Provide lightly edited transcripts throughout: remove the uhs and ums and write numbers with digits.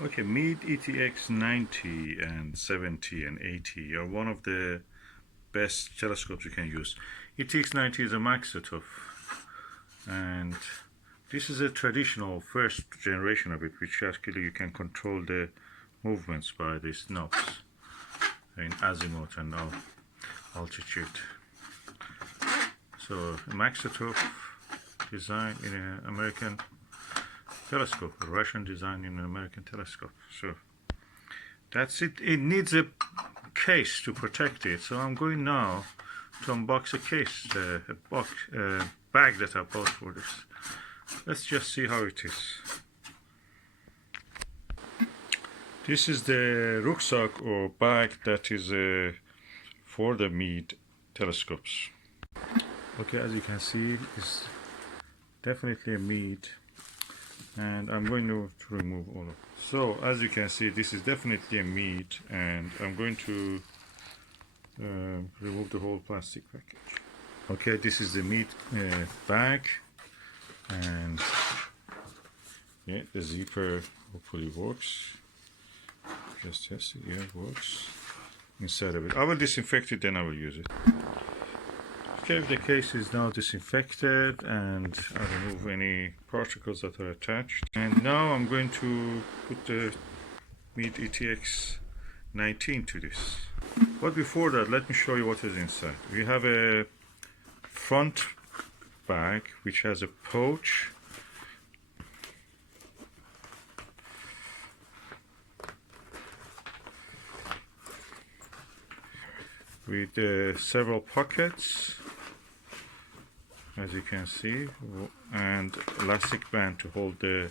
Okay, Meade ETX90 and 70 and 80 are one of the best telescopes you can use. ETX90 is a maxitop, and this is a traditional first generation of it, which actually you can control the movements by these knobs in azimuth and altitude. So a maxitop design in an American telescope, a Russian design in an American telescope. So that's it. It needs a case to protect it. So I'm going now to unbox a case, a bag that I bought for this. Let's just see how it is. This is the rucksack or bag that is for the Meade telescopes. Okay, as you can see, it's definitely a Meade, and I'm going to remove all of it. So as you can see, this is definitely a Meade, and I'm going to remove the whole plastic package. Okay, this is the Meade bag, and yeah, the zipper hopefully works. Just test it. Yeah, it works inside of it. I will disinfect it, then I will use it. Okay, the case is now disinfected, and I remove any particles that are attached. And now I'm going to put the Meade ETX90 to this. But before that, let me show you what is inside. We have a front bag which has a pouch with several pockets, as you can see, and elastic band to hold the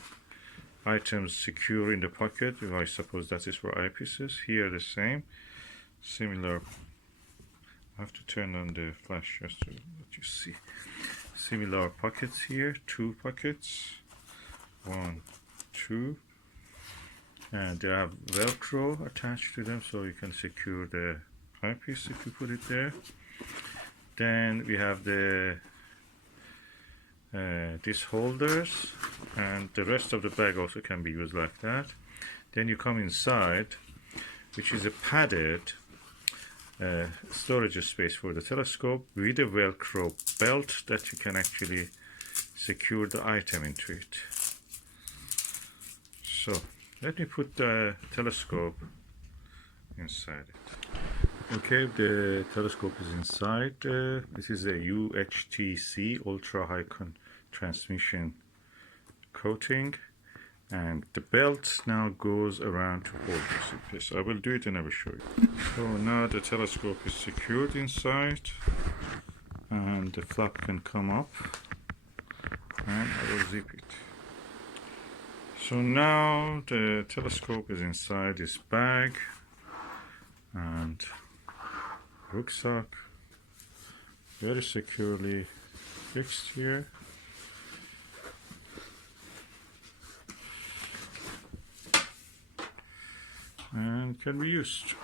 items secure in the pocket. I suppose that is for eyepieces. Here the same, similar. I have to turn on the flash just to let you see. Similar pockets here, 2 pockets, 1, 2, and they have Velcro attached to them, so you can secure the eyepiece if you put it there. Then we have the these holders, and the rest of the bag also can be used like that. Then you come inside, which is a padded storage space for the telescope with a Velcro belt that you can actually secure the item into it. So let me put the telescope inside it. Okay, the telescope is inside. This is a UHTC ultra high transmission coating, and the belt now goes around to hold this in place. I will do it and I will show you. So now the telescope is secured inside, and the flap can come up, and I will zip it. So now the telescope is inside this bag, and rucksack very securely fixed here. And can be used.